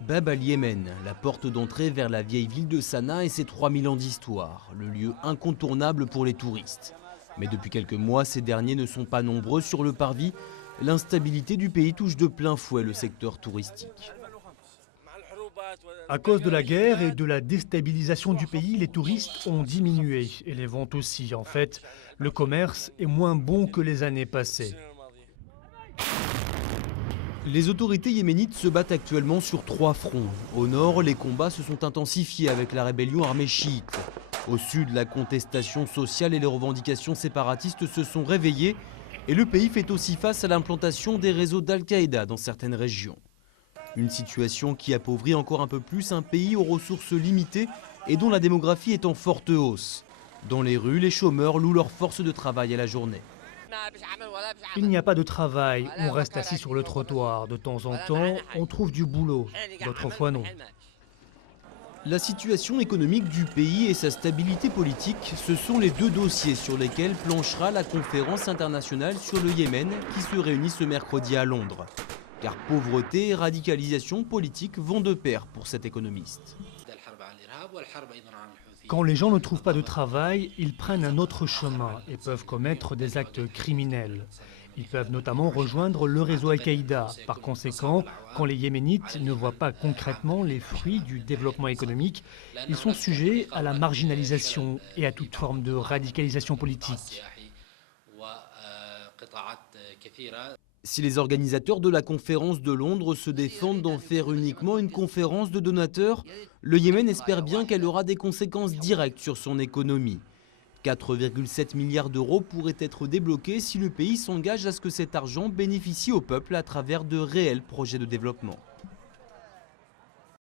Bab al-Yémen, la porte d'entrée vers la vieille ville de Sanaa et ses 3000 ans d'histoire, le lieu incontournable pour les touristes. Mais depuis quelques mois, ces derniers ne sont pas nombreux sur le parvis. L'instabilité du pays touche de plein fouet le secteur touristique. À cause de la guerre et de la déstabilisation du pays, les touristes ont diminué et les ventes aussi. En fait, le commerce est moins bon que les années passées. Les autorités yéménites se battent actuellement sur 3 fronts. Au nord, les combats se sont intensifiés avec la rébellion armée chiite. Au sud, la contestation sociale et les revendications séparatistes se sont réveillées. Et le pays fait aussi face à l'implantation des réseaux d'Al-Qaïda dans certaines régions. Une situation qui appauvrit encore un peu plus un pays aux ressources limitées et dont la démographie est en forte hausse. Dans les rues, les chômeurs louent leur force de travail à la journée. Il n'y a pas de travail, on reste assis sur le trottoir. De temps en temps, on trouve du boulot. D'autres fois, non. La situation économique du pays et sa stabilité politique, ce sont les 2 dossiers sur lesquels planchera la conférence internationale sur le Yémen qui se réunit ce mercredi à Londres. Car pauvreté et radicalisation politique vont de pair pour cet économiste. Quand les gens ne trouvent pas de travail, ils prennent un autre chemin et peuvent commettre des actes criminels. Ils peuvent notamment rejoindre le réseau Al-Qaïda. Par conséquent, quand les Yéménites ne voient pas concrètement les fruits du développement économique, ils sont sujets à la marginalisation et à toute forme de radicalisation politique. Si les organisateurs de la conférence de Londres se défendent d'en faire uniquement une conférence de donateurs, le Yémen espère bien qu'elle aura des conséquences directes sur son économie. 4,7 milliards d'euros pourraient être débloqués si le pays s'engage à ce que cet argent bénéficie au peuple à travers de réels projets de développement.